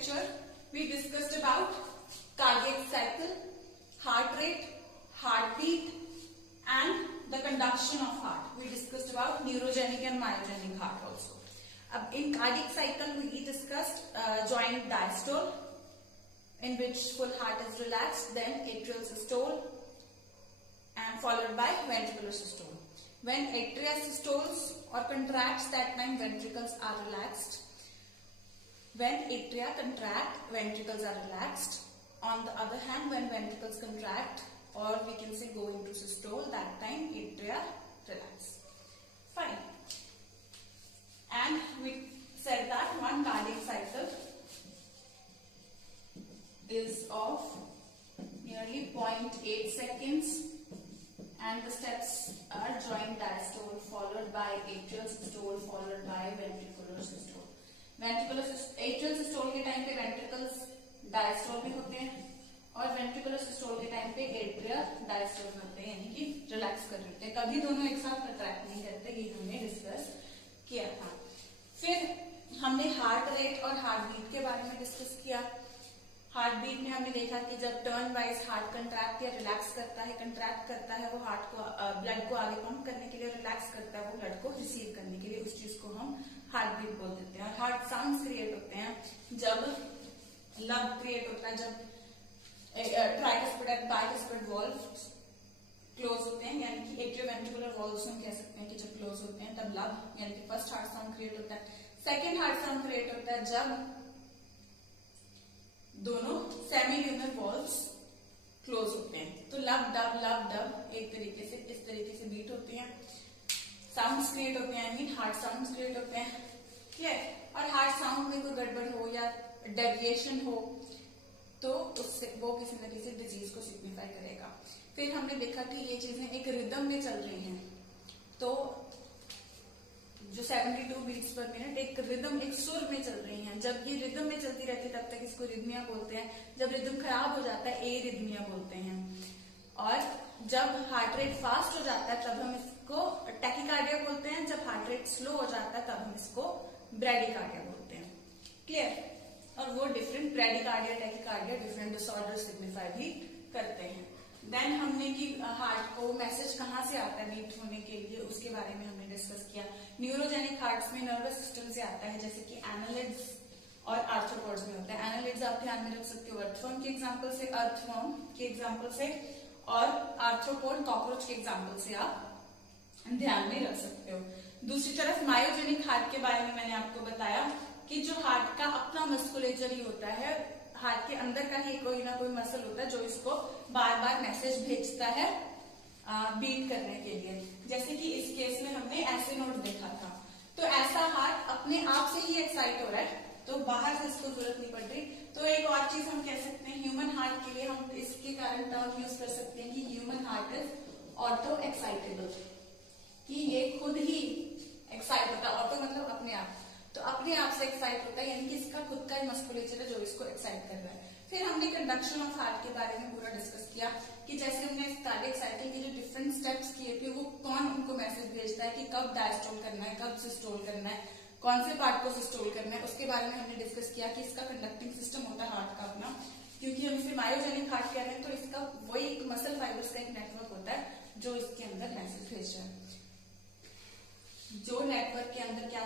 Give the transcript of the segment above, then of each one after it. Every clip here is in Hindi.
lecture, we discussed about cardiac cycle, heart rate, heartbeat, and the conduction of heart. We discussed about neurogenic and myogenic heart also. In cardiac cycle, we discussed joint diastole, in which full heart is relaxed, then atrial systole, and followed by ventricular systole. When atria systoles or contracts, that time ventricles are relaxed. When atria contract, ventricles are relaxed. On the other hand, when ventricles contract, or we can say go into systole, that time atria relax. Fine. And we said that one cardiac cycle is of nearly 0.8 seconds, and the steps are joint diastole followed by atrial systole followed by ventricular systole. Atrial systole के टाइम पे ventricles diastole में होते हैं और ventricular systole के टाइम पे atria diastole में होते हैं, यानी कि रिलैक्स कर रहे हैं, कभी दोनों एक साथ कंट्रैक्ट नहीं करते, ये हमने डिस्कस किया था. फिर हमने हार्ट रेट और हार्ट बीट के बारे में डिस्कस किया. हार्ट बीट में हमने देखा कि जब टर्न वाइज हार्ट कंट्रैक्ट या रिलैक्स करता है, कंट्रैक्ट करता है, वो हार्ट को ब्लड को आगे पंप करने के लिए, रिलैक्स करता है वो ब्लड को रिसीव करने के लिए, उस चीज को हम हार्ट बीट बोल देते हैं. और हार्ट साउंड्स क्रिएट होते हैं जब लब क्रिएट होता है, जब tricuspid and bicuspid valve close होते हैं, यानी कि एट्रियोवेंट्रिकुलर वॉल्व्स हम कह सकते हैं कि जब क्लोज होते हैं तब लब यानी कि फर्स्ट हार्ट साउंड क्रिएट होता है. सेकेंड हार्ट साउंड क्रिएट होता है जब दोनों सेमील्यूनर वॉल्व्स क्लोज होते हैं. तो लब डब एक तरीके से इस तरीके से बीट होते हैं, साउंड्स क्रिएट होते हैं, I mean heart sounds create होते हैं. क्लियर? और हार्ट साउंड में कोई गड़बड़ हो या डेविएशन हो तो उससे वो किसी न किसी डिजीज को सिग्निफाई करेगा. फिर हमने देखा कि ये चीजें एक रिदम में चल रही हैं, तो जो 72 बीट्स पर मिनट एक रिदम, एक सुर में चल रही हैं. जब ये रिदम में चलती रहती है तब तक इसको रिदमिया बोलते हैं. जब रिदम खराब हो जाता है एरिदमिया बोलते हैं. और जब हार्ट रेट फास्ट हो जाता है तब हम इसको टैकीकार्डिया बोलते हैं. जब हार्ट रेट स्लो हो जाता है तब हम इसको ब्रैडीकार्डिया बोलते हैं. क्लियर? और वो different bradycardia, tachycardia different disorder signify भी करते हैं. देन हमने कि हार्ट को मैसेज कहाँ से आता है बीट होने के लिए, उसके बारे में हमने डिस्कस किया. न्यूरोजेनिक हार्ट्स में नर्वस सिस्टम से आता है, जैसे कि एनालिड्स और आर्थ्रोपोड्स में होता है. एनालिड्स आप ध्यान में रख सकते हो अर्थवर्म के एग्जांपल से, अर्थवर्म के एग्जांपल से, और आर्थ्रोपोड कॉकरोच के एग्जांपल से आप ध्यान में रख सकते हो. दूसरी तरफ मायोजेनिक हार्ट के बारे में मैंने आपको बताया कि जो हार्ट का अपना मस्कुलेचर ही होता है, हार्ट के अंदर का ही कोई ना कोई मसल होता है जो इसको बार बार मैसेज भेजता है बीट करने के लिए. जैसे कि इस केस में हमने ऐसे नोट देखा था, तो ऐसा हार्ट अपने आप से ही एक्साइट हो रहा है, तो बाहर से इसको जरूरत नहीं पड़ रही. तो एक और चीज हम कह सकते हैं ह्यूमन हार्ट के लिए, हम इसके कारण टर्म यूज कर सकते हैं कि human heart is auto excitable, कि ये खुद ही एक्साइट होता है. ऑटो मतलब अपने आप, तो अपने आप से एक्साइट होता है, यानी कि इसका खुद का मस्कुलेचर है जो इसको एक्साइट कर रहा है. फिर हमने कंडक्शन ऑफ हार्ट के बारे में पूरा डिस्कस किया कि जैसे हमने कार्डियक साइकिल के जो डिफरेंट स्टेप्स किए थे, वो कौन उनको मैसेज भेजता है कि कब डायस्टोल करना है, कब सिस्टोल करना है, कौन से पार्ट को सिस्टोल करना है, उसके बारे में हमने डिस्कस किया कि इसका कंडक्टिंग सिस्टम होता है हार्ट का अपना, क्योंकि हम इसे मायोजेनिक हार्ट कह रहे हैं, तो इसका वही एक मसल फाइबर्स का एक नेटवर्क होता है जो इसके अंदर मैसेज भेज रहा है. जो नेटवर्क के अंदर क्या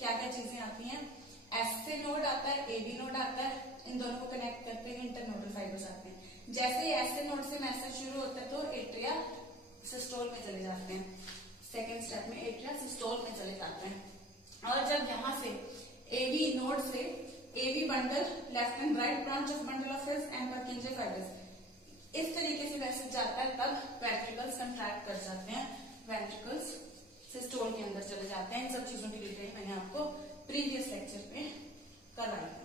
क्या चीजें आती हैं, एसए नोड आता है, एबी नोड आता है, इन दोनों को कनेक्ट करते हैं इंटरनोडल फाइबर्स आते हैं. जैसे ही एसए नोड से मैसेज शुरू होता है तो एट्रिया सिस्टोल में चले जाते हैं. सेकेंड स्टेप में एट्रिया सिस्टोल में चले जाते हैं. और जब यहाँ से एबी नोड से AV bundle, left and right branch of bundle of hills and Purkinje fibres, इस तरीके से मैसेज जाता है, तब वेंट्रिकल्स कंट्रैक्ट कर जाते हैं, वेंट्रिकल्स सिस्टोल के अंदर चले जाते हैं. इन सब चीजों की डिटेल मैंने आपको प्रीवियस लेक्चर पे करवाई है.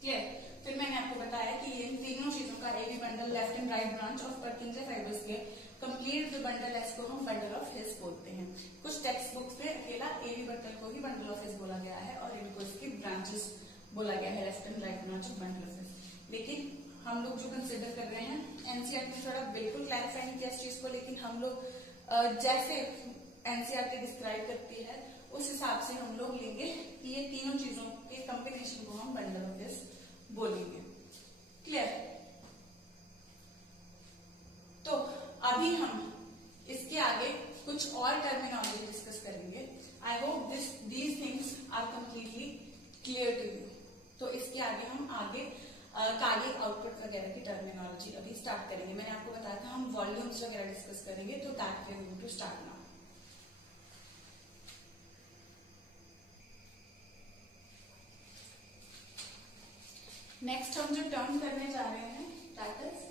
क्लियर? फिर मैंने आपको बताया कि इन तीनों चीजों का AV bundle, left and right branch of Purkinje fibres के कंप्लीट बंडल एस को हम बंडल ऑफ हिल्स बोलते हैं. कुछ टेक्स्ट बुक्स में अकेला एबी बंडल को ही बंडल ऑफ हिल्स बोला गया है और इनको इसकी ब्रांचेस बोला गया है, left and right branch of bundle of hills. लेकिन हम लोग जो कंसिडर कर रहे हैं, एनसीईआरटी ने थोड़ा बिल्कुल क्लैरिफाई नहीं किया इस चीज को, लेकिन हम लोग जैसे एनसीईआरटी डिस्क्राइब करती है उस हिसाब से हम लोग लेंगे कि ये तीनों चीजों के कॉम्बिनेशन को हम बंडल ऑफ दिस बोलेंगे। क्लियर? तो अभी हम इसके आगे कुछ और टर्मिनोलॉजी डिस्कस करेंगे। I hope these things are completely clear to you. तो इसके आगे हम कार्डियक आउटपुट वगैरह की टर्मिनोलॉजी अभी स्टार्ट करेंगे। मैंने आपको बताया था हम वॉल्यूम्स वगैरह डिस्कस करेंगे, तो that we are going to start now. Next हम जो टर्म करने जा रहे हैं that is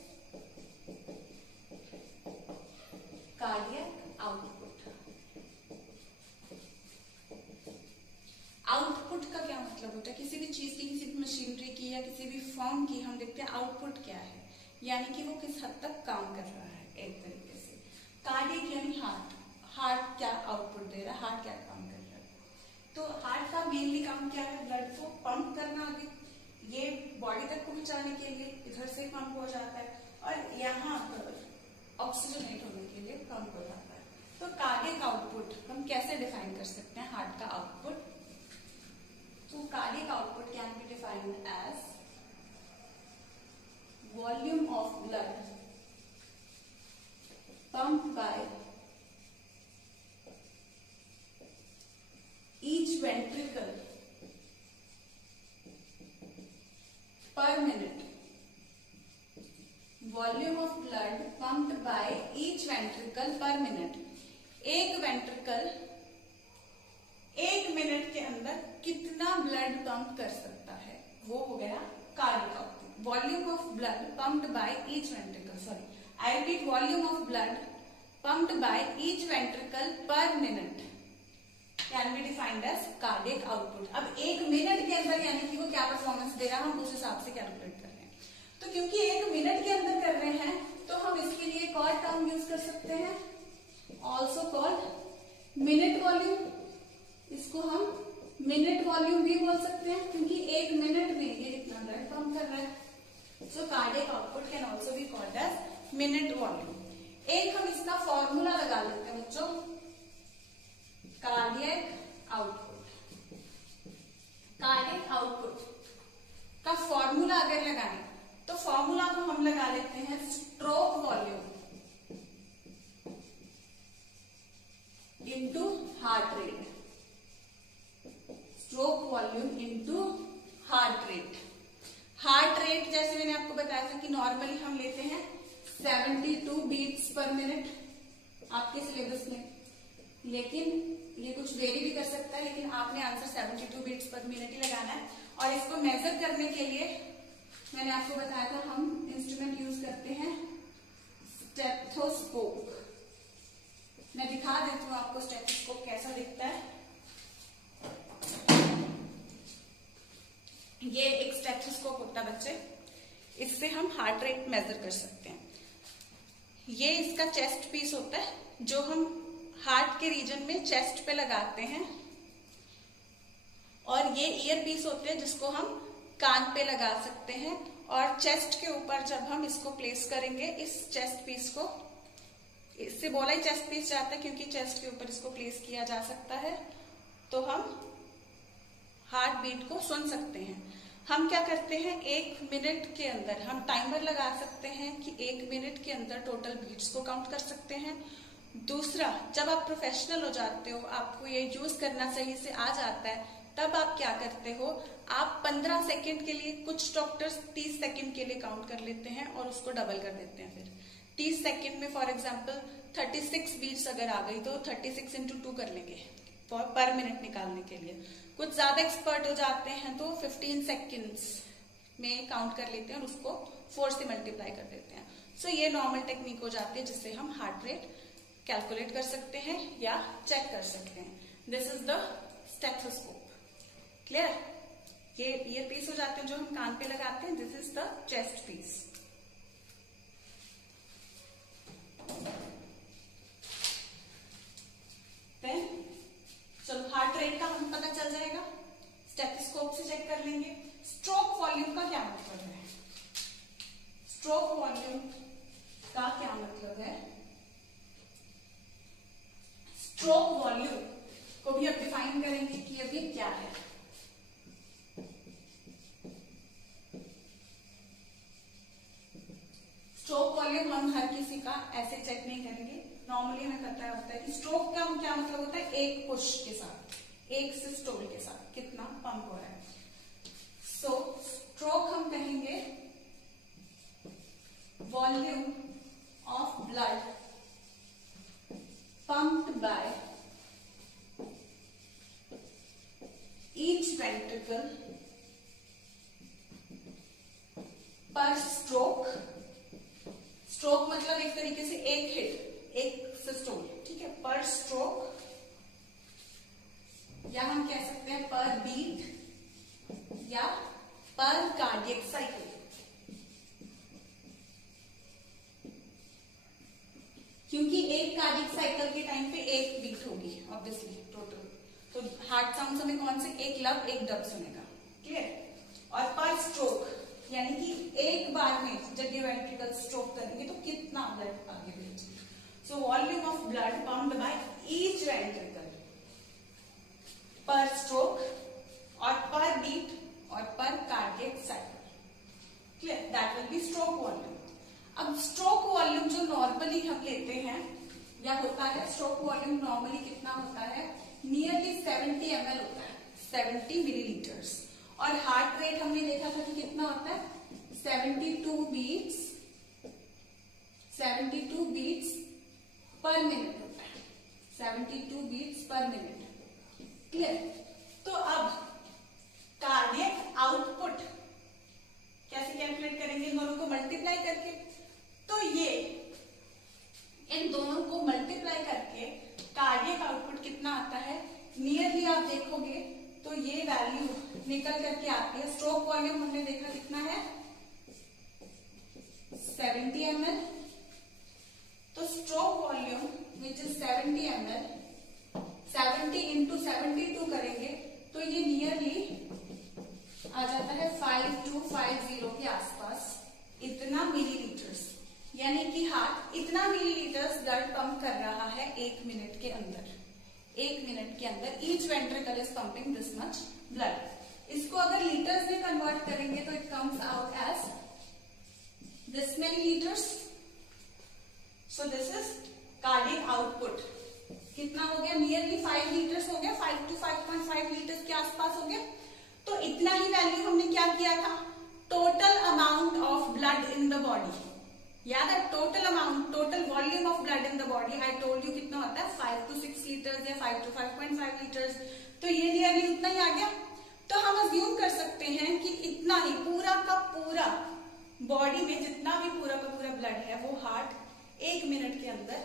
cardiac output. Output का क्या मतलब होता है? किसी भी चीज की, किसी भी मशीनरी की या किसी भी फॉर्म की हम देखते हैं आउटपुट क्या है, यानी कि वो किस हद तक काम कर रहा है। एक तरीके से कार्डियक यानी हार्ट क्या आउटपुट दे रहा है, हार्ट क्या काम कर रहा है। तो हार्ट का मेनली काम क्या है? ब्लड को पंप करना, आगे ये बॉडी तक पहुंचाने के लिए इधर से पंप हो जाता है और यहाँ पर ऑक्सीजनेट होने के लिए पंप हो जाता है। तो कार्डियक आउटपुट हम कैसे डिफाइन कर सकते हैं हार्ट का आउटपुट? तो cardiac output can be defined as volume of blood pump by each ventricle per minute. Volume of blood pumped by each ventricle per minute. एक वेंट्रिकल एक मिनट के अंदर कितना ब्लड पंप कर सकता है, वो हो गया cardiac output. Volume of blood pumped by each ventricle, I repeat, volume of blood pumped by each ventricle per minute can be defined as cardiac output. अब एक मिनट के अंदर यानी कि वो क्या परफॉर्मेंस दे रहा है, हम उस हिसाब से कैलकुलेट कर रहे हैं। तो क्योंकि एक मिनट के अंदर कर रहे हैं तो हम इसके लिए एक और टर्म यूज कर सकते हैं, ऑल्सो कॉल्ड मिनट वॉल्यूम। इसको हम मिनट वॉल्यूम भी बोल सकते हैं क्योंकि एक मिनट में ये कितना ब्लड पंप कर रहा है। So cardiac output can also be called as minute volume. एक हम इसका फॉर्मूला लगा लेते हैं बच्चों, कार्डियक आउटपुट। कार्डियक आउटपुट का फॉर्मूला अगर लगाएं तो फॉर्मूला को हम लगा लेते हैं stroke volume into heart rate. Stroke volume into heart rate. Heart rate जैसे मैंने आपको बताया था कि नॉर्मली हम लेते हैं 72 बीट्स पर मिनट आपके सिलेबस में, लेकिन ये कुछ वेरी भी कर सकता है, लेकिन आपने आंसर 72 बीट्स पर मिनट ही लगाना है। और इसको मेजर करने के लिए मैंने आपको बताया था हम इंस्ट्रूमेंट यूज करते हैं स्टेथोस्कोप। मैं दिखा देती हूँ आपको स्टेथोस्कोप कैसा दिखता है। ये एक स्टेथोस्कोप होता है बच्चे, इससे हम हार्ट रेट मेजर कर सकते हैं। ये इसका चेस्ट पीस होता है जो हम हार्ट के रीजन में चेस्ट पे लगाते हैं, और ये ईयर पीस होते हैं जिसको हम कान पे लगा सकते हैं। और चेस्ट के ऊपर जब हम इसको प्लेस करेंगे, इस चेस्ट पीस को, इससे बोला ही चेस्ट पीस जाता है क्योंकि चेस्ट के ऊपर इसको प्लेस किया जा सकता है, तो हम हार्ट बीट को सुन सकते हैं। हम क्या करते हैं, एक मिनट के अंदर हम टाइमर लगा सकते हैं कि एक मिनट के अंदर टोटल बीट्स को काउंट कर सकते हैं। दूसरा, जब आप प्रोफेशनल हो जाते हो, आपको ये यूज करना सही से आ जाता है, तब आप क्या करते हो, आप 15 सेकंड के लिए, कुछ डॉक्टर्स 30 सेकंड के लिए काउंट कर लेते हैं और उसको डबल कर देते हैं। फिर 30 सेकंड में फॉर एग्जांपल 36 बीट्स अगर आ गई तो 36 इंटू 2 कर लेंगे पर मिनट निकालने के लिए। कुछ ज्यादा एक्सपर्ट हो जाते हैं तो 15 सेकंड्स में काउंट कर लेते हैं और उसको 4 से मल्टीप्लाई कर देते हैं। सो ये नॉर्मल टेक्निक हो जाती है जिससे हम हार्ट रेट कैलकुलेट कर सकते हैं या चेक कर सकते हैं। This is the stethoscope. Clear? ये ईयर पीस हो जाते हैं जो हम कान पे लगाते हैं। This is the chest piece. Then चलो हार्ट रेट का हमें पता चल जाएगा, स्टेथोस्कोप से चेक कर लेंगे। स्ट्रोक वॉल्यूम का क्या मतलब है? स्ट्रोक वॉल्यूम का क्या मतलब है? स्ट्रोक वॉल्यूम को भी अब डिफाइन मतलब होता है एक पुश के साथ, एक सिस्टोल के साथ कितना पंप हो रहा है। सो स्ट्रोक हम कहेंगे volume of blood pumped by each ventricle per stroke। Stroke मतलब एक तरीके से एक हिट, एक सिस्टोल, ठीक है। पर स्ट्रोक या हम कह सकते हैं पर बीट या पर कार्डियक साइकिल। क्योंकि एक कार्डियक साइकिल के टाइम पे एक बीट होगी ऑब्वियसली टोटल, तो हार्ट साउंड हमें कौन से, एक लब एक डब सुनेगा, क्लियर। और पर स्ट्रोक यानी कि एक बार में जब ये वेंट्रिकल स्ट्रोक करेंगे तो कितना ब्लड आगे भेजेंगे। So volume of blood pumped bye each ventricle पर स्ट्रोक और पर बीट और पर cardiac cycle, clear, that will be stroke volume. अब स्ट्रोक वॉल्यूम जो नॉर्मली हम लेते हैं या होता है, स्ट्रोक वॉल्यूम नॉर्मली कितना होता है, नियरली 70 ml होता है, 70 मिलीलीटर्स। और हार्ट रेट हमने देखा था कि कितना होता है, 72 बीट्स पर मिनट होता है, 72 बीट्स पर मिनट, क्लियर। तो अब कार्डियक आउटपुट कैसे कैलकुलेट करेंगे, इन दोनों को मल्टीप्लाई करके। तो ये इन दोनों को मल्टीप्लाई करके कार्डियक आउटपुट कितना आता है, नियरली आप देखोगे तो ये वैल्यू निकल करके आती है। स्ट्रोक वॉल्यूम हमने देखा कितना है, 70 ml। तो stroke volume which is 70 ml, 70 into 72 करेंगे तो ये नियरली आ जाता है 5250 के आसपास, इतना मिलीलीटर्स। यानी कि हार्ट इतना मिलीलीटर्स ब्लड पंप कर रहा है एक मिनट के अंदर, एक मिनट के अंदर each ventricle is pumping this much blood. इसको अगर लीटर्स में कन्वर्ट करेंगे तो it comes out as this many litres. So this is cardiac output. कितना हो गया, नियरली 5 लीटर्स हो गया, 5 to 5.5 लीटर्स के आसपास हो गया। तो इतना ही वैल्यू हमने क्या किया था, total amount of blood in the body. याद है, total amount, total volume of blood in the body I told you कितना होता है, 5 to 6 लीटर्स या 5 to 5.5 लीटर्स। तो ये नियरली उतना ही आ गया। तो हम अज्यूम कर सकते हैं कि इतना ही पूरा का पूरा बॉडी में जितना भी पूरा का पूरा ब्लड है वो हार्ट एक मिनट के अंदर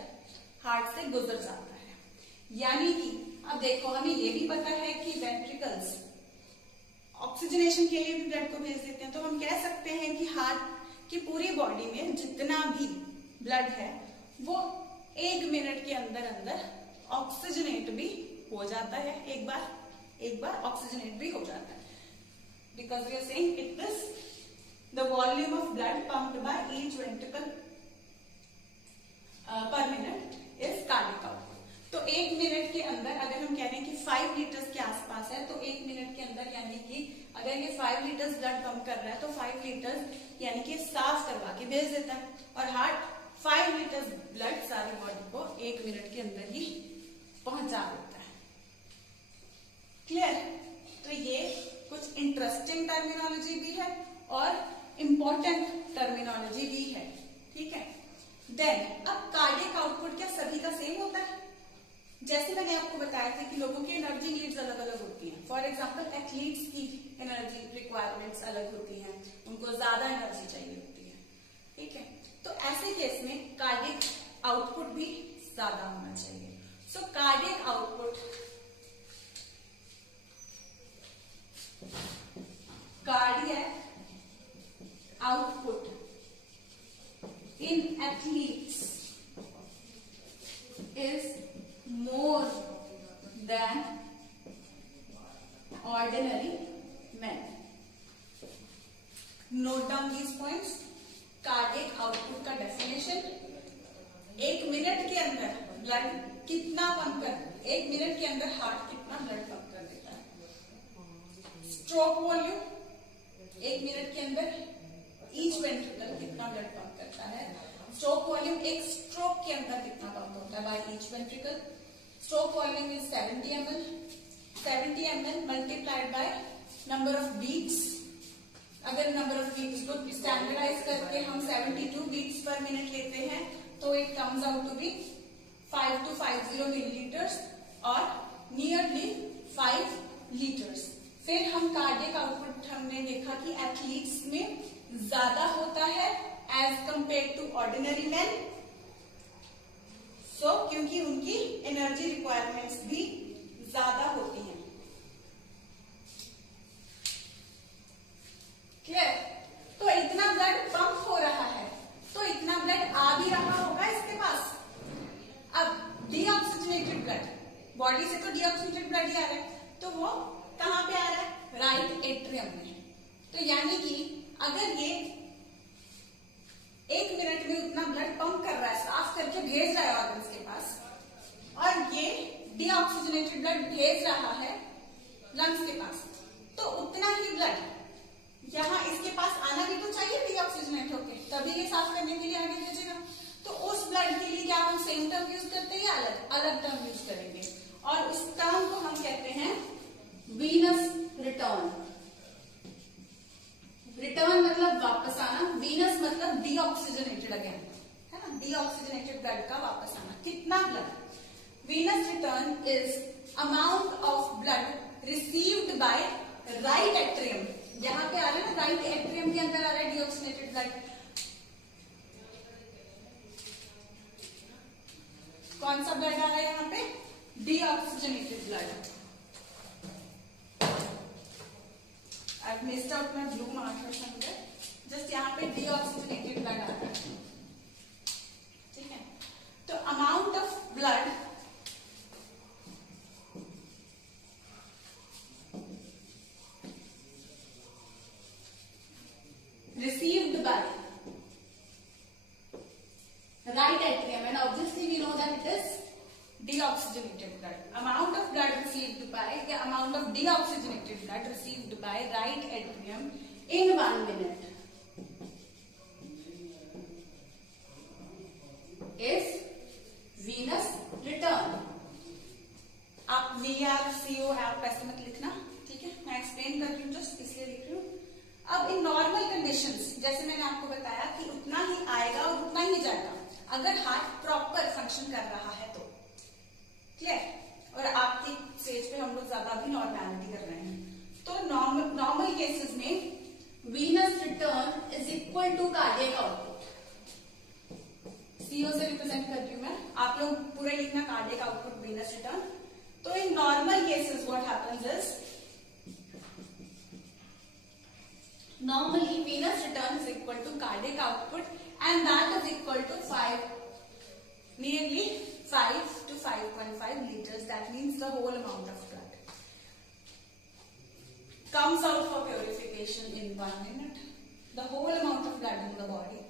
हार्ट से गुजर जाता है। यानी कि अब देखो, हमें ये भी पता है कि वेंट्रिकल्स ऑक्सीजनेशन के लिए भी ब्लड को भेज देते हैं। तो हम कह सकते हैं कि हार्ट की पूरी बॉडी में जितना भी ब्लड है वो एक मिनट के अंदर अंदर ऑक्सीजनेट भी हो जाता है, एक बार ऑक्सीजनेट भी हो जाता है। Because we are saying it is the volume of blood pumped by each ventricle per minute is cardiac output. तो एक मिनट के अंदर अगर हम कह रहे हैं कि 5 लीटर्स के आसपास है, तो एक मिनट के अंदर यानी कि अगर ये 5 लीटर्स ब्लड पंप कर रहा है तो 5 लीटर्स यानी कि साफ करवा के भेज देता है। और हार्ट 5 लीटर्स ब्लड सारी बॉडी को एक मिनट के अंदर ही पहुंचा देता है, क्लियर। तो ये कुछ इंटरेस्टिंग टर्मिनोलॉजी भी है और इम्पोर्टेंट टर्मिनोलॉजी भी है, ठीक है। देन अब कार्डियक आउटपुट क्या सभी का सेम होता है? जैसे मैंने आपको बताया था कि लोगों की एनर्जी नीड्स अलग अलग होती हैं। फॉर एग्जांपल एथलीट्स की एनर्जी रिक्वायरमेंट्स अलग होती हैं, उनको ज्यादा एनर्जी चाहिए होती है, ठीक है। तो ऐसे केस में कार्डियक आउटपुट भी ज्यादा होना चाहिए। So cardiac output, cardiac output in athletes is more than ordinary men. Note down these points. Cardiac output का डेफिनेशन, एक मिनट के अंदर ब्लड कितना पंप कर, एक मिनट के अंदर हार्ट कितना ब्लड पंप कर देता है। स्ट्रोक वॉल्यूम, एक मिनट के अंदर ईच वेंट्रिकल कितना ब्लड पंप करता है। स्ट्रोक वॉल्यूम, एक स्ट्रोक के अंदर कितना पंप होता है bye each ventricle. Stroke volume is 70 ml. 70 ml multiplied by number of beats. अगर नंबर ऑफ बीट्स को स्टैंडर्डाइज करके हम 72 बीट्स पर मिनट लेते हैं तो it comes out to be 5250 millilitres और नियरली 5 लीटर्स। फिर हम कार्डियक आउटपुट हमने देखा कि एथलीट्स में ज्यादा होता है as compare to ordinary man. So क्योंकि उनकी एनर्जी रिक्वायरमेंट्स भी ज्यादा होती हैं। क्लियर? तो इतना ब्लड पंप हो रहा है तो इतना ब्लड आ भी रहा होगा इसके पास। अब डीऑक्सीजनेटेड ब्लड, बॉडी से तो डीऑक्सीजनेटेड ब्लड ही आ रहा है तो वो कहां पे आ रहा है? राइट एट्रियम में। तो यानी कि अगर ये 1 मिनट में उतना ब्लड पंप कर रहा है, साफ करके भेज रहा है ऑर्गन्स के पास, और ये डीऑक्सीजनेटेड ब्लड भेज रहा है लंग्स के पास, तो उतना ही ब्लड यहाँ इसके पास आना भी तो चाहिए डीऑक्सीजनेट होके, तभी ये साफ करने के लिए आगे भेजेगा। तो उस ब्लड के लिए क्या हम सेम टर्म यूज करते हैं या अलग अलग टर्म यूज करेंगे? और उस टर्म को हम कहते हैं वीनस रिटर्न। रिटर्न मतलब वापस आना, वीनस मतलब डीऑक्सीजनेटेड अगेन, है ना, डीऑक्सीजनेटेड ब्लड का वापस आना। कितना blood? Venus return is amount of blood received by right atrium. जहां पे आ रहा है ना, राइट एट्रियम के अंदर आ रहा है डीऑक्सीजनेटेड ब्लड। कौन सा ब्लड आ रहा है यहाँ पे? Deoxygenated blood. I've missed out my blue marker somewhere. Just यहाँ पे डीऑक्सीजनेटेड ब्लड आ रहा है, ठीक है। तो amount of blood received by right atrium, and obviously we know that it is deoxygenated blood. Amount of blood received by the amount of deoxygenated blood received by right atrium in 1 minute is venous return. आप VRCO आप ऐसे मत लिखना, ठीक है, मैं एक्सप्लेन कर रही हूँ जस्ट इसलिए लिख रही हूँ। अब इन नॉर्मल कंडीशंस जैसे मैंने आपको बताया कि उतना ही आएगा और उतना ही जाएगा अगर हार्ट प्रॉपर फंक्शन कर रहा है तो। क्लियर? और आपके स्टेज पे हम लोग ज्यादा भी नॉर्मैलिटी कर रहे हैं। तो नॉर्मल केसेस में venous return is equal to cardiac output. CO से रिप्रेजेंट कर रही हूं मैं, आप लोग पूरा लिखना कार्डियक आउटपुट वीनस रिटर्न। तो in normal cases what happens is normally venous return is equal to cardiac output and that is equal to nearly 5 to 5.5 liters. That means the whole amount of blood comes out for purification in 1 minute. The whole amount of blood in the body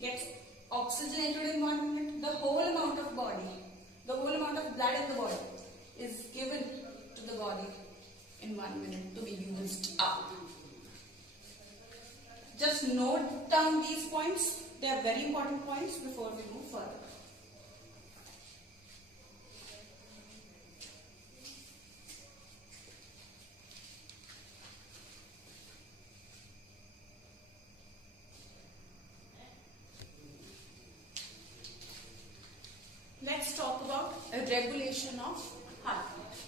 gets oxygenated in 1 minute. The whole amount of blood in the body is given to the body in 1 minute to be used up. Just note down these points. They are very important points before we move further. Let's talk about a regulation of heart rate.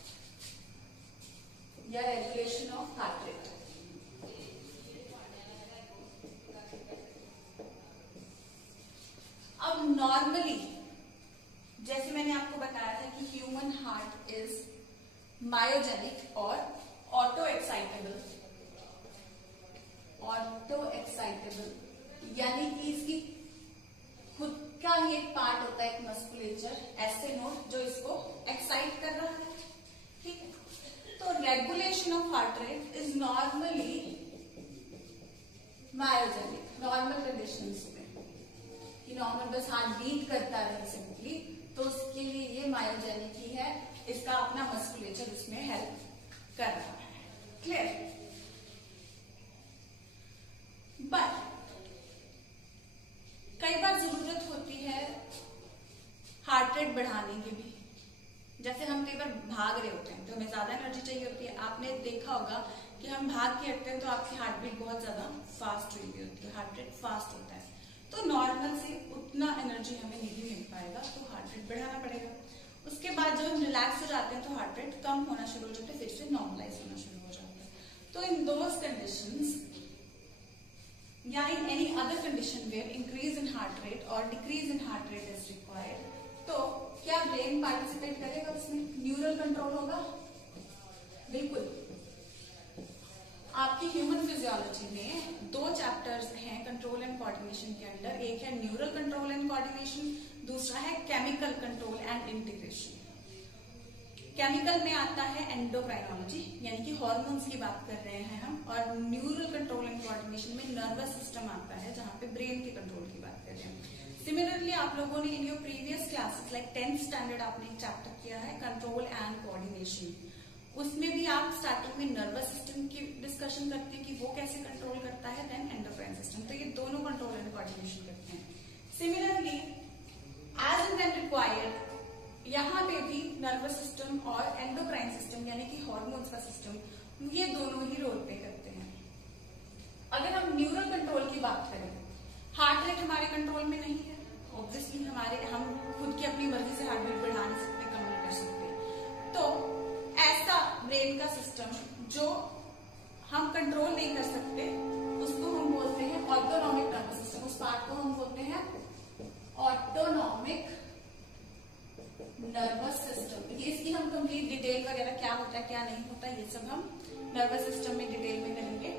Yeah, regulation of heart rate. अब नॉर्मली जैसे मैंने आपको बताया था कि ह्यूमन हार्ट इज मायोजेनिक और ऑटो एक्साइटेबल। यानी कि इसकी खुद का ही एक पार्ट होता है, एक मस्कुलेचर, ऐसे नोट जो इसको एक्साइट कर रहा है, ठीक है। तो regulation of heart rate is normally myogenic, normal conditions में कि नॉर्मल बस हार्ट बीट करता रहे सिंपली, तो उसके लिए ये मायोजेनिक ही है, इसका अपना मस्कुलेचर उसमें हेल्प कर रहा है। क्लियर? बट कई बार जरूरत होती है हार्ट रेट बढ़ाने की भी, जैसे हम कई बार भाग रहे होते हैं तो हमें ज्यादा एनर्जी चाहिए होती है। आपने देखा होगा कि हम भाग के हटते हैं तो आपकी हार्ट बीट बहुत ज्यादा फास्ट हुई होती है, हार्ट रेट फास्ट होता है। तो नॉर्मल से उतना एनर्जी हमें नहीं मिल पाएगा, तो हार्ट रेट बढ़ाना पड़ेगा। उसके बाद जब हम रिलैक्स हो जाते हैं तो हार्ट रेट कम होना शुरू हो जाता है, फिर से नॉर्मलाइज होना शुरू हो जाता है। तो इन दोज कंडीशंस या in any other condition where increase in heart rate और decrease in heart rate is required, तो क्या ब्रेन पार्टिसिपेट करेगा उसमें? न्यूरल कंट्रोल होगा? बिल्कुल। आपकी ह्यूमन फिजियोलॉजी में 2 चैप्टर्स हैं कंट्रोल एंड कोऑर्डिनेशन के अंदर, एक है न्यूरल कंट्रोल एंड कोऑर्डिनेशन, दूसरा है chemical control and integration. Chemical में आता है एंडोक्राइनोलॉजी, यानी कि हॉर्मोन्स की बात कर रहे हैं हम, और न्यूरल कंट्रोल एंड कोऑर्डिनेशन में नर्वस सिस्टम आता है, जहां पे ब्रेन के कंट्रोल की बात कर रहे हैं। सिमिलरली आप लोगों ने in your previous classes like 10th standard आपने एक चैप्टर किया है कंट्रोल एंड कोऑर्डिनेशन, उसमें भी आप स्टार्टिंग में नर्वस सिस्टम की डिस्कशन करते हैं कि वो कैसे कंट्रोल करता है, देन एंडोक्राइन सिस्टम। तो ये दोनों कंट्रोल एंड कोऑर्डिनेशन करते हैं। Similarly as and when required, यहाँ पे भी नर्वस सिस्टम और एंडोक्राइन सिस्टम यानी कि हॉर्मोन्स का सिस्टम, ये दोनों ही रोल प्ले करते हैं। अगर हम न्यूरल कंट्रोल की बात करें, हार्ट रेट हमारे कंट्रोल में नहीं है, ऑब्वियसली हम खुद की अपनी मर्जी से हार्ट रेट बढ़ा नहीं सकते, कम नहीं कर सकते। तो ऐसा ब्रेन का सिस्टम जो हम कंट्रोल नहीं कर सकते उसको हम बोलते हैं ऑटोनॉमिक नर्वस सिस्टम। उस पार्ट को हम बोलते हैं ऑटोनॉमिक नर्वस सिस्टम। ये इसकी हम कंप्लीट डिटेल वगैरह क्या होता है क्या नहीं होता ये सब हम नर्वस सिस्टम में डिटेल में करेंगे।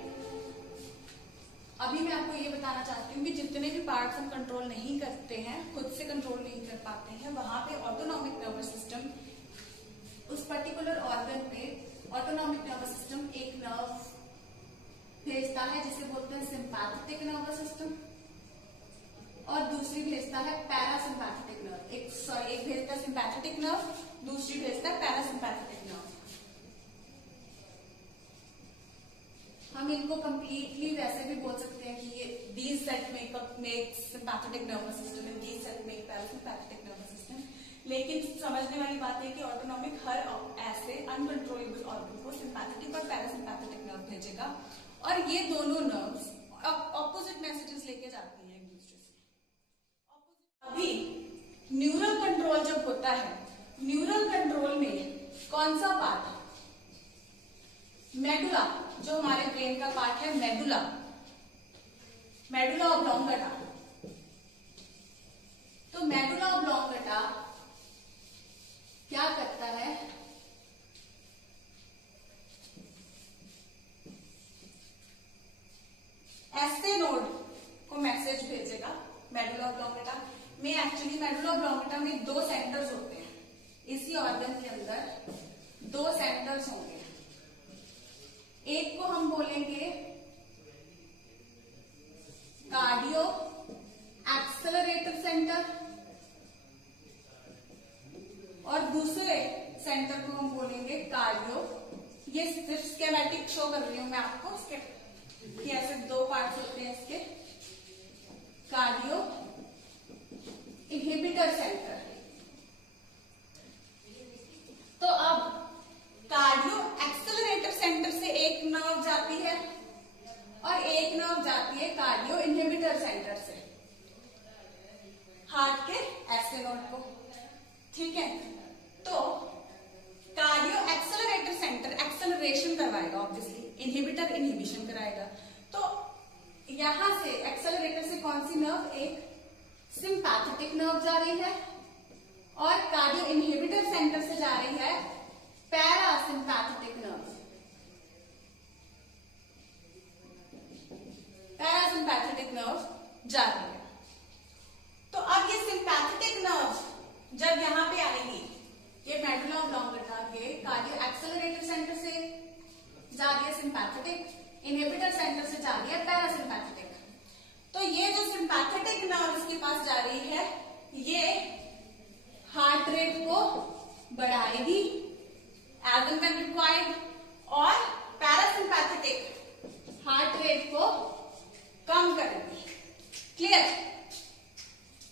अभी मैं आपको ये बताना चाहती हूँ कि जितने भी पार्ट्स हम कंट्रोल नहीं करते हैं, खुद से कंट्रोल नहीं कर पाते हैं, वहां पे ऑटोनॉमिक नर्वस सिस्टम, उस पर्टिकुलर ऑर्गन पे ऑटोनॉमिक नर्वस सिस्टम एक नर्व भेजता है जिसे बोलते हैं सिंपैथेटिक नर्वस सिस्टम, और दूसरी भेजता है पैरासिम्पैथेटिक नर्व। एक भेजता है सिंपैथेटिक नर्व, दूसरी भेजता है पैरासिम्पैथेटिक नर्व। हम इनको कंप्लीटली वैसे भी बोल सकते हैं कि ये these set make sympathetic nervous system and these set make parasympathetic nervous system। लेकिन समझने वाली बात है कि ऑटोनॉमिक हर ऐसे अनकंट्रोलेबल ऑर्गन को सिंपैथेटिक और पैरासिम्पैथेटिक नर्व भेजेगा, और ये दोनों नर्व्स ऑपोजिट मैसेजेस लेके जाती हैं एक दूसरे से। अभी न्यूरल कंट्रोल जब होता है, न्यूरल कंट्रोल में कौन सा पार्ट? मेडुला, जो हमारे ब्रेन का पार्ट है मेडुला, मेडुला ऑब्लोंगेटा। तो मेडुला ऑब्लोंगेटा क्या करता है? एस्टे नोड को मैसेज भेजेगा मेडुला ऑब्लोंगेटा में। एक्चुअली मेडुला ऑब्लोंगेटा में 2 सेंटर्स होते हैं, इसी ऑर्गन के अंदर 2 सेंटर्स होंगे। एक को हम बोलेंगे कार्डियो एक्सेलरेटर सेंटर, और दूसरे सेंटर को हम बोलेंगे कार्डियो, ये सिर्फ स्केमेटिक शो कर रही हूं मैं आपको, कि ऐसे 2 पार्ट्स होते हैं इसके, कार्डियो इनहिबिटर सेंटर। तो अब कार्डियो एक्सेलरेटर सेंटर से एक नर्व जाती है और एक नर्व जाती है कार्डियो इनहिबिटर सेंटर से हार्ट के एस्टे नोड को, ठीक है। तो कार्डियो एक्सेलरेटर सेंटर एक्सेलरेशन करवाएगा, ऑब्वियसली इनहिबिटर इनहिबिशन कराएगा। तो यहां से एक्सेलरेटर से कौन सी नर्व? एक सिंपैथेटिक नर्व जा रही है, और कार्डियो इनहिबिटर सेंटर से जा रही है पैरासिम्पैथेटिक नर्व। पैरासिम्पैथेटिक नर्व जा रही है। तो अब ये सिंपैथेटिक नर्व जब यहां पे आएगी, ये मेडुला ऑब्लोंगेटा के कार्डियो एक्सेलरेटर सेंटर से जा रही है सिंपैथेटिक, इनहिबिटर सेंटर से जा रही है पैरासिम्पैथेटिक। तो ये जो सिंपैथेटिक नर्व इसके पास जा रही है, ये हार्ट रेट को बढ़ाएगी एज एंड व्हेन रिक्वायर्ड, और पैरासिम्पैथेटिक हार्ट रेट को कम करेगी। Clear?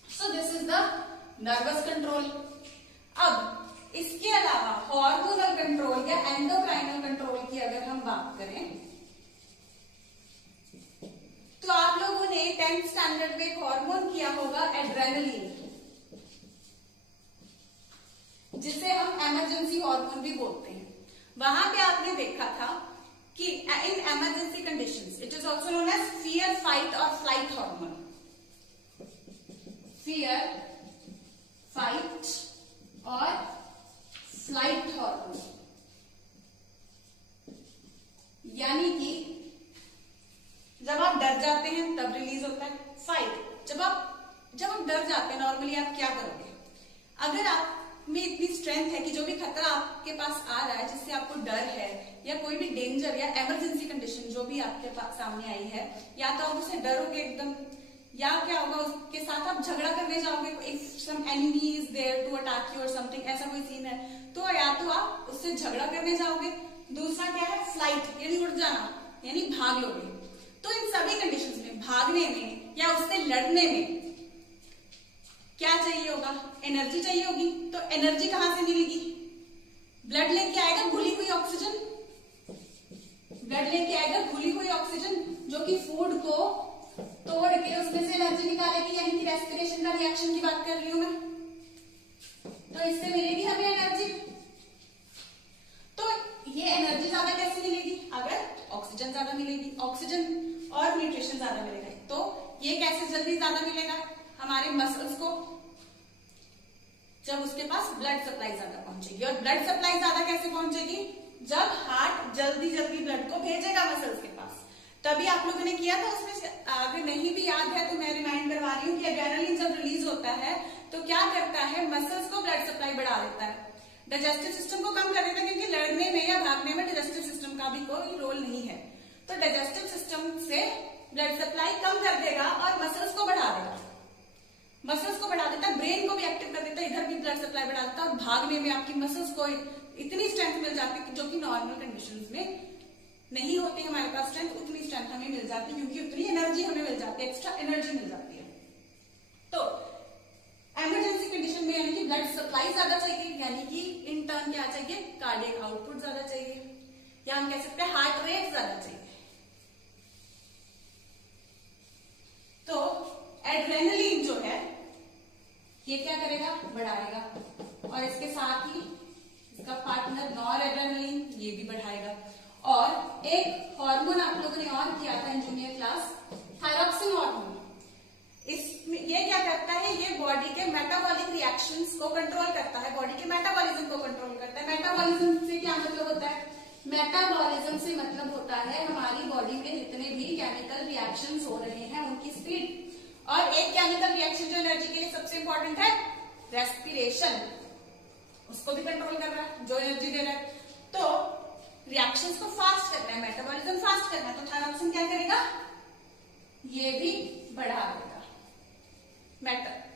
So this is the nervous control. अब इसके अलावा हार्मोनल कंट्रोल या एंडोक्राइनल कंट्रोल की अगर हम बात करें तो आप लोगों ने 10th स्टैंडर्ड में एक हार्मोन किया होगा एड्रेनलिन, जिसे हम इमरजेंसी हार्मोन भी बोलते हैं। वहां पे आपने देखा था कि in emergency conditions it is also known as fear, fight और फ्लाइट हार्मोन। फियर, फाइट और फ्लाइट हार्मोन, यानी कि जब आप डर जाते हैं तब रिलीज होता है। फाइट, जब आप डर जाते हैं नॉर्मली आप क्या करोगे? अगर आप में इतनी स्ट्रेंथ है कि जो भी खतरा आपके पास आ रहा है, जिससे आपको डर है या कोई भी डेंजर या इमरजेंसी कंडीशन जो भी आपके पास सामने आई है, या तो आप उससे डरोगे एकदम, या क्या होगा उसके साथ आप झगड़ा करने जाओगे, if some enemy is there to attack you और समथिंग, ऐसा कोई सीन है तो या तो आप उससे झगड़ा करने जाओगे। दूसरा क्या है? फ्लाइट, यानी उड़ जाना, यानी भाग लोगे। तो इन सभी कंडीशंस में, भागने में या उससे लड़ने में क्या चाहिए होगा? एनर्जी चाहिए होगी। तो एनर्जी कहां से मिलेगी? ब्लड लेके आएगा घुली हुई ऑक्सीजन, ब्लड लेके आएगा घुली हुई ऑक्सीजन, जो कि फूड को तोड़ के उसमें से एनर्जी निकालेगी, यानी कि रेस्पिरेशन का रिएक्शन की बात कर रही हूं मैं। तो इससे मिलेगी हमें एनर्जी। तो ये एनर्जी ज्यादा कैसे मिलेगी? अगर ऑक्सीजन ज्यादा मिलेगी, ऑक्सीजन और न्यूट्रिशन ज्यादा मिलेगा। तो ये कैसे जल्दी ज्यादा मिलेगा? हमारे मसल्स को, जब उसके पास ब्लड सप्लाई ज्यादा पहुंचेगी। और ब्लड सप्लाई ज्यादा कैसे पहुंचेगी? जब हार्ट जल्दी जल्दी ब्लड को भेजेगा मसल्स के पास। तभी आप लोगों ने किया था उसमें, अगर नहीं भी याद है तो मैं रिमाइंड करवा रही हूँ कि एड्रेनलिन जब रिलीज होता है तो क्या करता है? मसल्स को ब्लड सप्लाई बढ़ा देता है, डाइजेस्टिव सिस्टम को कम कर देता है, क्योंकि लड़ने में या भागने में डाइजेस्टिव सिस्टम का भी कोई रोल नहीं है। तो डाइजेस्टिव सिस्टम से ब्लड सप्लाई कम कर देगा और मसल्स को बढ़ा देगा। मसल्स को बढ़ा देता है, ब्रेन को भी एक्टिव कर देता है, इधर भी ब्लड सप्लाई बढ़ा देता है, और भागने में आपकी मसल्स को इतनी स्ट्रेंथ मिल जाती है जो कि नॉर्मल कंडीशंस में नहीं होती हमारे पास स्ट्रेंथ, उतनी स्ट्रेंथ हमें मिल जाती है, क्योंकि उतनी एनर्जी हमें मिल जाती है, एक्स्ट्रा एनर्जी मिल जाती है। तो इमरजेंसी कंडीशन में यानी कि ब्लड सप्लाई ज्यादा चाहिए, यानी कि इन टर्न क्या चाहिए? कार्डियक आउटपुट ज्यादा चाहिए, या हम कह सकते हैं हार्ट रेट ज्यादा चाहिए। तो एड्रेनलिन जो है ये क्या करेगा? बढ़ाएगा, और इसके साथ ही इसका पार्टनर नॉर एड्रेनलिन ये भी बढ़ाएगा। और एक हार्मोन आप लोगों ने और किया था in junior class, thyroxine hormone. इसमें ये क्या करता है? ये बॉडी के मेटाबॉलिक रिएक्शंस को कंट्रोल करता है, बॉडी के मेटाबॉलिज्म को कंट्रोल करता है। मेटाबॉलिज्म से क्या मतलब होता है? मेटाबॉलिज्म से मतलब होता है हमारी बॉडी में जितने भी केमिकल रिएक्शंस हो रहे हैं उनकी स्पीड। और एक केमिकल रिएक्शन जो एनर्जी के लिए सबसे इंपॉर्टेंट है, रेस्पिरेशन, उसको भी कंट्रोल कर रहा है, जो एनर्जी दे रहा है। तो रिएक्शंस को फास्ट करना है, मेटाबॉलिज्म फास्ट करना है, तो थायरॉक्सिन क्या करेगा? ये भी बढ़ा देगा।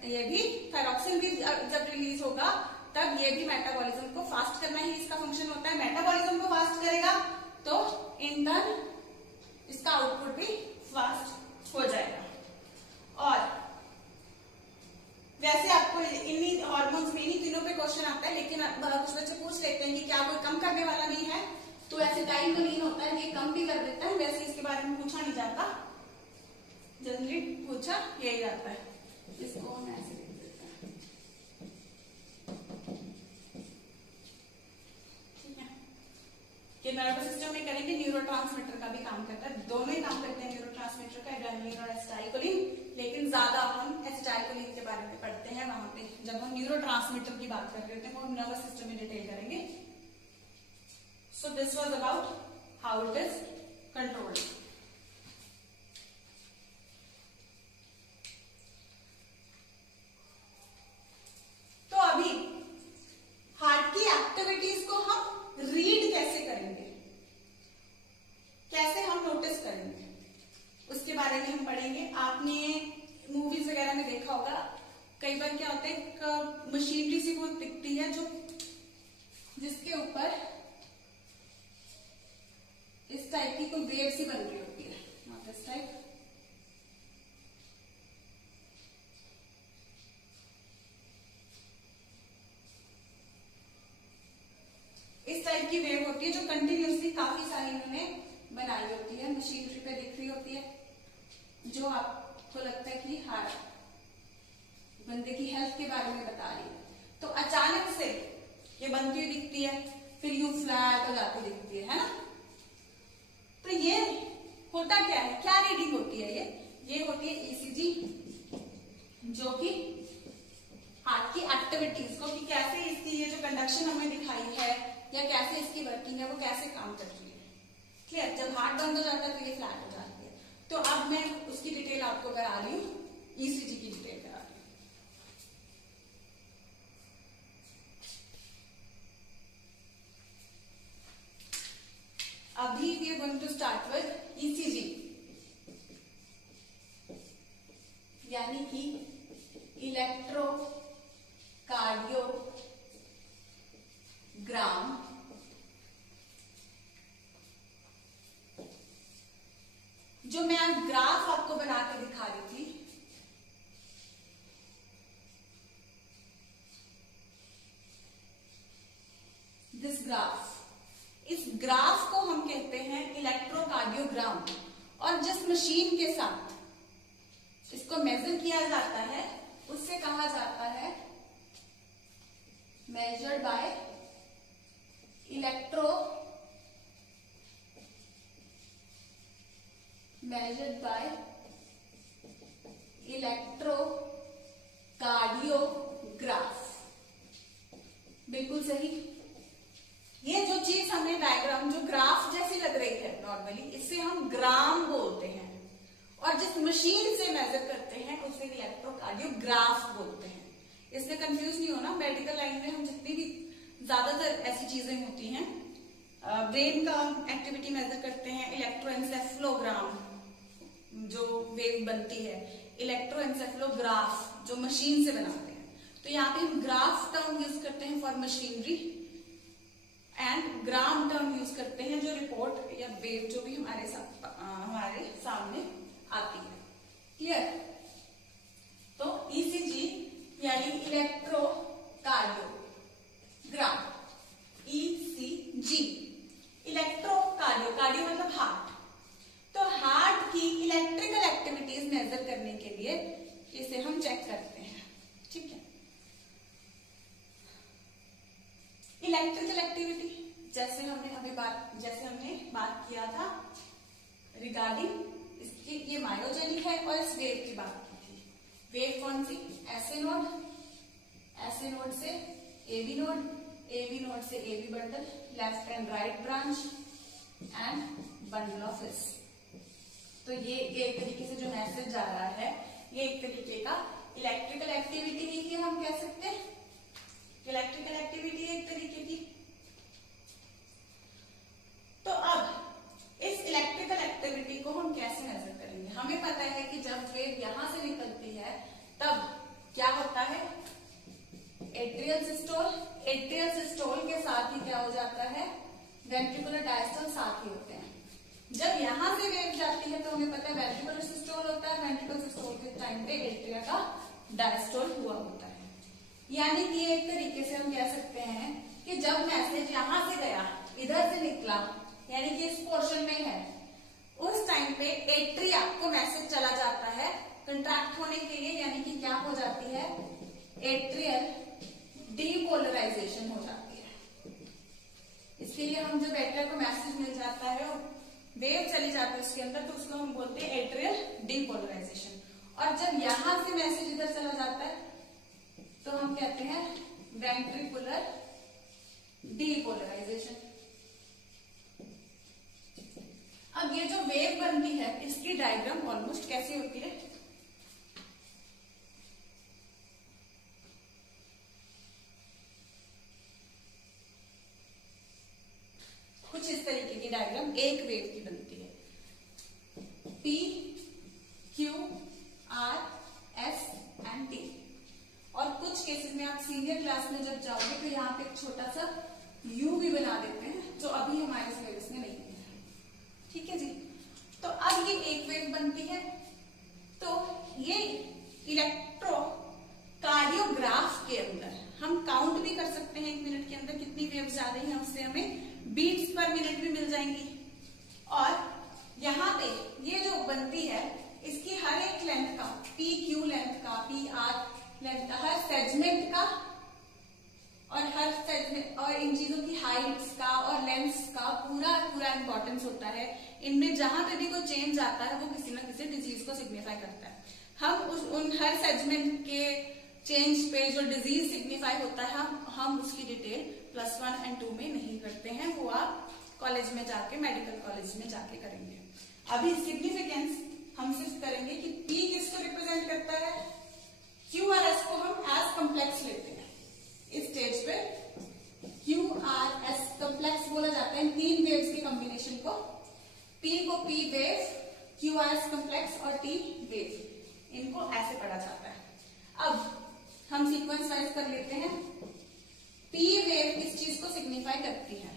ये भी थायरॉक्सिन भी जब रिलीज होगा तब ये भी मेटाबॉलिज्म को फास्ट करना ही इसका फंक्शन होता है। मेटाबॉलिज्म को फास्ट करेगा तो इन टर्न इसका आउटपुट भी फास्ट हो जाएगा। और वैसे आपको इन्हीं हार्मोन्स में इन्हीं तीनों पे क्वेश्चन आता है, लेकिन कुछ बच्चे पूछ लेते हैं कि क्या कोई कम करने वाला नहीं है? तो ऐसे टाइमलिन होता है, ये कम भी कर देता है। वैसे इसके बारे में पूछा नहीं जाता, जनरली पूछा यही जाता है। इसको हम ऐसे लिख देते हैं, ठीक है। ये नर्वस सिस्टम में करेंगे, न्यूरोट्रांसमीटर का भी काम करता है, दोनों ही काम करते हैं न्यूरोट्रांसमीटर का, एड्रेनलिन और एसिटाइलकोलिन। लेकिन ज्यादा हम एसिटाइलकोलिन के बारे में पढ़ते हैं वहां पे, जब हम न्यूरोट्रांसमीटर की बात कर रहे थे, वो नर्वस सिस्टम में डिटेल करेंगे। So this was about how it is controlled. तो अभी हार्ट की एक्टिविटीज को हम रीड कैसे करेंगे, कैसे हम नोटिस करेंगे, उसके बारे में हम पढ़ेंगे। आपने मूवीज वगैरह में देखा होगा, कई बार क्या होता है, मशीनरी सी वो दिखती है जो जिसके ऊपर इस टाइप की कोई वेव सी बन रही होती है, इस टाइप। की वेव होती है जो कंटिन्यूसली काफी सारी इन्होंने बनाई होती है, मशीनरी पे दिख रही होती है, जो आपको लगता है कि हाँ बंदे की हेल्थ के बारे में बता रही है। तो अचानक से ये बनती हुई दिखती है, फिर यूं फ्लैट हो जाती दिखती है ना। तो ये होता क्या है, क्या रीडिंग होती है, ये होती है ईसीजी, जो कि हार्ट की एक्टिविटीज को कि कैसे इसकी ये जो कंडक्शन हमें दिखाई है या कैसे इसकी वर्किंग है वो कैसे काम कर रही है। क्लियर? जब हार्ट बंद हो जाता है तो ये फ्लैट हो जाती है। तो अब मैं उसकी डिटेल आपको करा रही हूँ, ईसीजी की डिटेल करा रही हूँ। अभी we are going to start with ECG, यानी कि इलेक्ट्रोकार्डियोग्राम जो मैं आज ग्राफ आपको बना के दिखा रही थी, दिस ग्राफ, इस ग्राफ को हम कहते हैं इलेक्ट्रोकार्डियोग्राम। और जिस मशीन के साथ इसको मेजर किया जाता है उससे कहा जाता है मेजर्ड बाय इलेक्ट्रोकार्डियोग्राफ। बिल्कुल सही। ये जो चीज हमें डायग्राम जो ग्राफ जैसी लग रही है नॉर्मली, इसे हम ग्राम बोलते हैं, और जिस मशीन से मेजर करते हैं उसे इलेक्ट्रोकार्डियोग्राफ बोलते हैं। इससे कंफ्यूज नहीं होना, मेडिकल लाइन में हम जितनी भी ज्यादातर ऐसी चीजें होती हैं, ब्रेन का एक्टिविटी मेजर करते हैं, इलेक्ट्रोएन्सेफेलोग्राम जो वेव बनती है, इलेक्ट्रोएन्सेफेलोग्राफ जो मशीन से बनाते हैं। तो यहाँ पे हम ग्राफ टर्म यूज करते हैं for machinery and gram term use करते हैं जो रिपोर्ट या वेव जो भी हमारे सामने आती है। क्लियर? तो ईसीजी यानी इलेक्ट्रोकार्डियोग्राम, ईसीजी, इलेक्ट्रोकार्डियो, कार्डियो मतलब हार्ट। तो हार्ट की इलेक्ट्रिकल एक्टिविटीज मेजर करने के लिए इसे हम चेक करते हैं। ठीक है? इलेक्ट्रिकल एक्टिविटी जैसे हमने बात किया था रिगार्डिंग इसकी, ये मायोजेनिक है और इस वेव की बात की थी। वेव कौन सी? ऐसे नोड से एबी नोड से AV bundle, left and right branch and bundle of एस। तो ये एक तरीके से जो मैसेज जा रहा है ये एक तरीके का इलेक्ट्रिकल एक्टिविटी ही हम कह सकते हैं। इलेक्ट्रिकल एक्टिविटी एक तरीके की। तो अब इस इलेक्ट्रिकल एक्टिविटी को हम कैसे मेजर करेंगे? हमें पता है कि जब वेव यहां से निकलती है तब क्या होता है, एट्रियल सिस्टोल के साथ ही क्या हो जाता है, वेंट्रिकुलर डायस्टोल साथ ही होते हैं। जब यहां से वेव जाती है तो हमें पता है वेंट्रिकुलर सिस्टोल होता है, वेंट्रिकुलर सिस्टोल के टाइम पे एट्रिया का डायस्टोल हुआ होता है। यानी कि एक तरीके से हम कह सकते हैं कि जब मैसेज यहां से गया, इधर से निकला, यानी कि इस पोर्शन में है, उस टाइम पे एट्रिया को मैसेज चला जाता है कंट्रैक्ट होने के लिए, यानी कि क्या हो जाती है, एट्रियल डीपोलराइजेशन हो जाती है। इसके लिए हम जब एट्रिया को मैसेज मिल जाता है और वेव चली जाती है उसके अंदर, तो उसको हम बोलते हैं एट्रियल डीपोलराइजेशन। और जब यहां से मैसेज इधर चला जाता है तो हम कहते हैं वेंट्रिकुलर डीपोलराइजेशन। अब ये जो वेव बनती है इसकी डायग्राम ऑलमोस्ट कैसी होती है, कुछ इस तरीके की डायग्राम एक वेव की बनती है। P, Q, R, S and T। और कुछ केसेस में आप सीनियर क्लास में जब जाओगे तो यहाँ पे एक छोटा सा U भी बना देते हैं, जो अभी हमारे सिलेबस में नहीं है। ठीक है जी? तो अब ये एक वेव बनती है। तो ये इलेक्ट्रोकार्डियोग्राफ के अंदर हम काउंट भी कर सकते हैं 1 मिनट के अंदर कितनी वेव्स जा रही हैं, उससे हमें बीट्स पर मिनट भी मिल जाएंगी। और यहाँ पे ये जो बनती है इसकी हर एक लेंथ का, पी क्यू लेंथ का, पी आर लेंथ का, हर सेगमेंट का और हर सेगमेंट और इन चीजों की हाइट्स का और लेंथ्स का पूरा पूरा इंपॉर्टेंस होता है। इनमें जहां पे भी कोई चेंज आता है वो किसी ना किसी डिजीज को सिग्निफाई करता है। हम उन हर सेगमेंट के चेंज पे जो डिजीज सिग्निफाई होता है हम उसकी डिटेल +1 और 2 में नहीं करते हैं, वो आप कॉलेज में जाके, मेडिकल कॉलेज में जाके करेंगे। अभी सिग्निफिकेंस हम सिर्फ करेंगे कि P किसको रिप्रेजेंट करता है, QRS को हम एज कम्प्लेक्स लेते हैं। इस स्टेज पे QRS कम्प्लेक्स बोला जाता है इन 3 वेव्स के कॉम्बिनेशन को। P को P वेव, QRS कम्प्लेक्स और T वेव, इनको ऐसे पढ़ा जाता है। अब हम सीक्वेंस वाइज कर लेते हैं। P वेव इस चीज को सिग्निफाई करती है।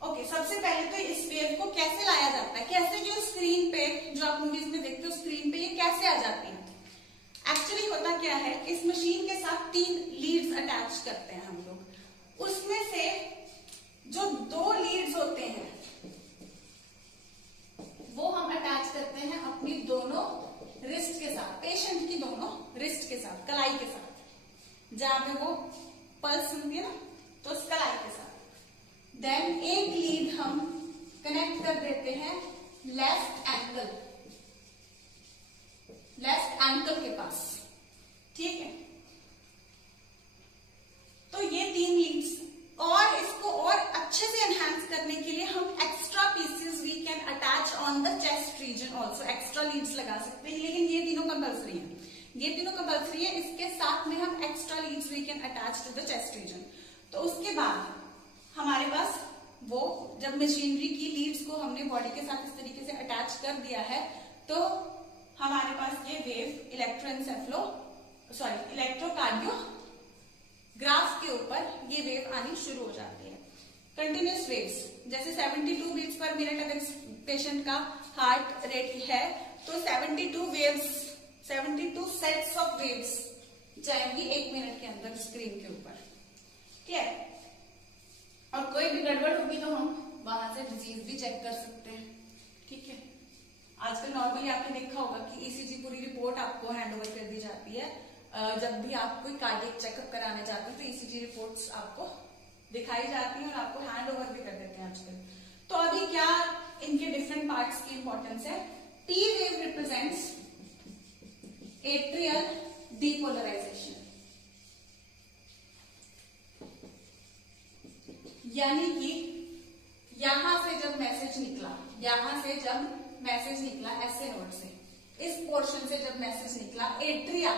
ओके, सबसे पहले तो इस वेव को कैसे लाया जाता है, कैसे जो स्क्रीन पे जो आप मूवीज में देखते हो स्क्रीन पे ये कैसे आ जाती है। एक्चुअली होता क्या है, इस मशीन के साथ 3 लीड्स अटैच करते हैं हम लोग। उसमें से जो 2 लीड्स होते हैं वो हम अटैच करते हैं अपनी दोनों रिस्ट के साथ, पेशेंट की दोनों रिस्ट के साथ, कलाई के साथ, जहां पे वो पल्स सुनती है ना, तो उस कलाई के साथ। देन एक लीड हम कनेक्ट कर देते हैं लेफ्ट एंकल के पास, ठीक है। तो ये 3 लीड्स, और इसको और अच्छे से एनहांस करने के लिए हम extra pieces we can attach on the chest region also, extra leads लगा सकते हैं, लेकिन ये तीनों कंपल्सरी है। ये तीनों कंपल्सरी है, इसके साथ में हम extra leads we can attach to the chest region. तो उसके बाद हमारे पास वो जब मशीनरी की लीड्स को हमने बॉडी के साथ इस तरीके से अटैच कर दिया है, तो हमारे पास ये वेव इलेक्ट्रोकार्डियोग्राफ के ऊपर ये वेव आनी शुरू हो जाती है। कंटिन्यूस वेव्स, जैसे 72 बीट्स पर मिनट अगर पेशेंट का हार्ट रेट है तो 72 सेट्स ऑफ वेव्स जाएंगी 1 मिनट के अंदर स्क्रीन के ऊपर, ठीक है। और कोई भी गड़बड़ होगी तो हम वहां से डिजीज भी चेक कर सकते हैं, ठीक है। आजकल नॉर्मली आपने देखा होगा कि ईसीजी पूरी रिपोर्ट आपको हैंडओवर कर दी जाती है। जब भी आप कोई कार्डियक चेकअप कराने जाते हैं तो ईसीजी रिपोर्ट्स आपको दिखाई जाती हैं और आपको हैंडओवर भी कर देते हैं आजकल। तो अभी क्या इनके डिफरेंट पार्ट्स की इंपॉर्टेंस है। P wave represents atrial depolarisation, यानी कि यहां से जब मैसेज निकला ऐसे नोड से, इस पोर्शन से जब मैसेज निकला एट्रिया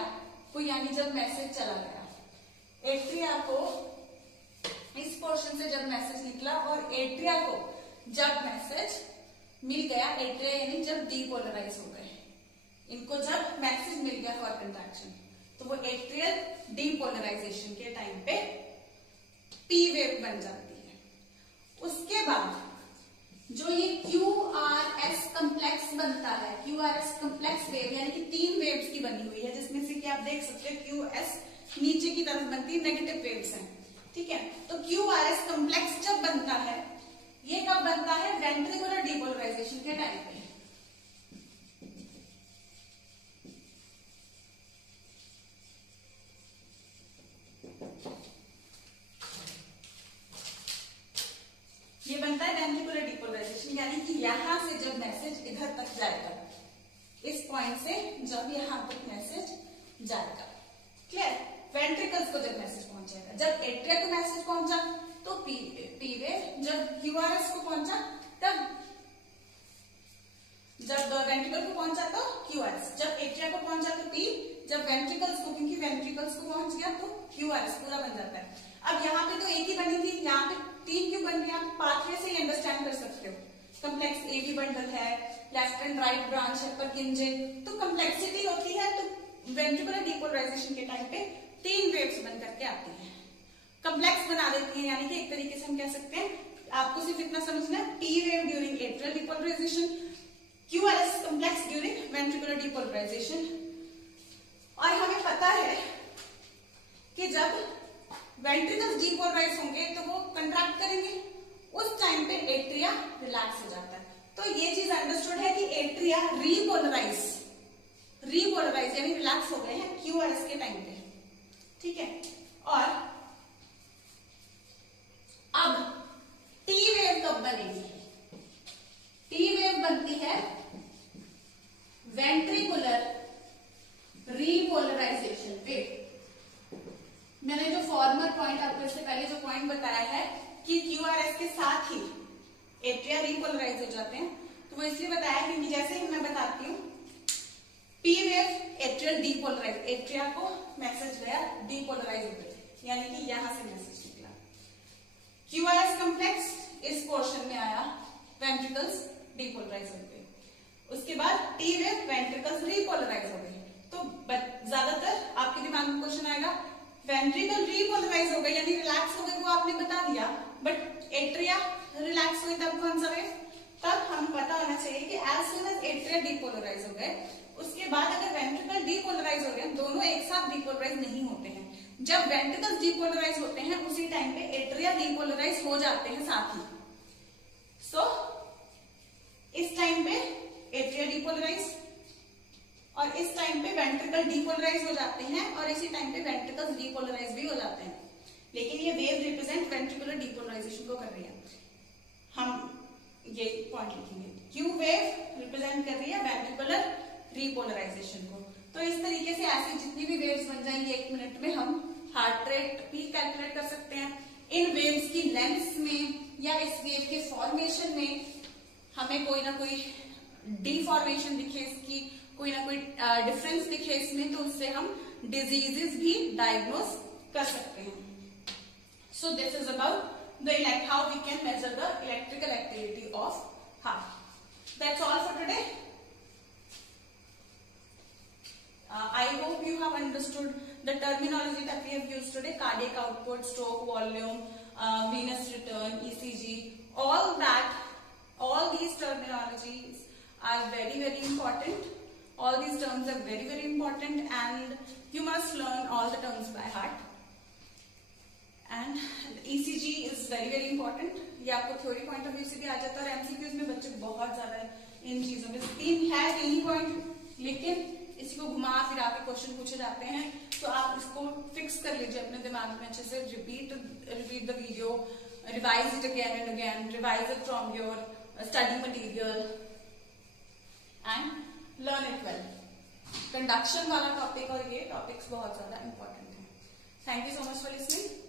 को, यानी जब मैसेज चला गया एट्रिया को, इस पोर्शन से जब मैसेज निकला और एट्रिया को जब मैसेज मिल गया, एट्रिया यानी जब डीपोलराइज हो गए, इनको जब मैसेज मिल गया फॉर कंट्रैक्शन, तो वो एट्रियल डीपोलराइजेशन के टाइम पे P वेव बन जाती है। उसके बाद जो ये QRS कम्प्लेक्स बनता है, QRS कम्प्लेक्स वेव यानी कि 3 वेव्स की बनी हुई है, जिसमें से कि आप देख सकते हैं QS नीचे की तरफ बनती है, नेगेटिव वेव्स हैं, ठीक है। तो QRS कम्प्लेक्स जब बनता है, ये कब बनता है, वेंट्रिकुलर डीपोलराइजेशन के टाइम पे। ये बनता है वेंट्रिकुलर डीपोलराइजेशन, यानी कि यहां से जब मैसेज इधर तक जाएगा, इस पॉइंट से जब यहां तक मैसेज जाएगा, क्लियर। वेंट्रिकल्स को जब मैसेज पहुंचेगा, जब एट्रिया को मैसेज पहुंचा तो P वेव, जब QRS को पहुंचा तब, जब वेंट्रिकल को पहुंचा तो QRS, जब एट्रिया को पहुंचा तो P, जब वेंट्रिकल्स को, क्योंकि वेंट्रिकल्स को पहुंच गया तो QRS पूरा बन जाता है। अब यहाँ पे तो एक ही बनी थी, यहाँ पे 3 क्यों बन गया, आप पाथवे से ही अंडरस्टैंड कर सकते हो। कम्प्लेक्स AB बंडल है, लेफ्ट एंड राइट ब्रांच है परकिंजे, तो कम्प्लेक्सिटी होती है, तो वेंट्रिकुलर डीपोलराइजेशन के टाइम पे 3 वेव्स बन करके आती है, कम्प्लेक्स बना देती है। यानी कि एक तरीके से हम कह सकते हैं, आपको सिर्फ इतना समझना है, P wave during atrial depolarisation, QRS complex during ventricular depolarisation. और हमें पता है कि जब वेंट्रिकल्स डीपोलराइज होंगे तो वो कंट्रैक्ट करेंगे एट्रिया रिलैक्स हो जाता है। तो ये चीज अंडरस्टूड है कि एट्रिया रीपोलराइज यानी रिलैक्स हो गए हैं क्यूआरएस के टाइम पे, ठीक है। और अब टी वेव कब बनेगी? टी वेव बनती है वेंट्रिकुलर रीपोलराइजेशन पे। मैंने जो फॉर्मर पॉइंट आपको इससे पहले जो पॉइंट बताया है कि क्यूआरएस के साथ ही एट्रिया रीपोलराइज हो जाते हैं, तो वो इसलिए बताया क्योंकि जैसे ही मैं बताती हूँ P wave atrial depolarise, atria को मैसेज गया डीपोलराइज हो गए, यानी कि यहां से मैसेज निकला। क्यूआरएस कॉम्प्लेक्स इस पोर्शन में आया, वेंट्रिकल्स डीपोलराइज हो गए। उसके बाद टी वेव वेंट्रिकल्स रीपोलराइज हो गए। तो ज्यादातर आपके दिमाग में क्वेश्चन आएगा वेंट्रिकल रीपोलराइज हो गए यानी रिलैक्स हो गए, वो आपने बता दिया, बट एट्रिया रिलैक्स हुई तब कौन सा वेव? तब हम पता होना चाहिए कि as soon as atria depolarise हो गए, उसके बाद अगर वेंट्रिकल डीपोलराइज हो गए, दोनों एक साथ डीपोलराइज नहीं होते हैं। जब वेंट्रिकल्स डीपोलराइज होते हैं उसी टाइम पे एट्रिया डीपोलराइज हो जाते हैं साथ ही। सो इस टाइम पे एट्रिया डीपोलराइज और इस टाइम पे वेंट्रिकल डीपोलराइज हो जाते हैं और इसी टाइम पे वेंट्रिकल्स डीपोलराइज भी हो जाते हैं। लेकिन ये वेव रिप्रेजेंट वेंट्रिकुलर डीपोलराइजेशन को कर रही है। हम ये पॉइंट लिखेंगे, क्यू वेव रिप्रेजेंट कर रही है वेंट्रिकुलर रीपोलराइजेशन को। तो इस तरीके से ऐसी जितनी भी वेव्स बन जाएंगी 1 मिनट में हम हार्ट रेट भी कैलकुलेट कर सकते हैं। इन वेव्स की लेंथ में या इस वेव के फॉर्मेशन में हमें कोई ना कोई डिफॉर्मेशन दिखे, इसकी कोई ना कोई डिफरेंस दिखे इसमें, तो उससे हम डिजीजेस भी डायग्नोज कर सकते हैं। सो this is about the how we can measure the electrical activity of heart. That's all for today. I hope you have understood the terminology that we have used today: cardiac output, stroke volume, venous return, ECG. All these terminologies are very important. All these terms are very important, and you must learn all the terms by heart. And ECG is very important. ये आपको थ्योरी पॉइंट ऑफ व्यू से भी आ जाता है और एमसीक्यूज में बच्चे बहुत ज्यादा इन चीजों में 3 पॉइंट, लेकिन इसी को घुमा फिरा के क्वेश्चन पूछे जाते हैं। तो आप इसको फिक्स कर लीजिए अपने दिमाग में अच्छे से। Repeat the video, revise it again and again, revise it from your study material and learn it well. Conduction वाला टॉपिक और ये टॉपिक्स बहुत ज्यादा इंपॉर्टेंट है। Thank you so much for listening.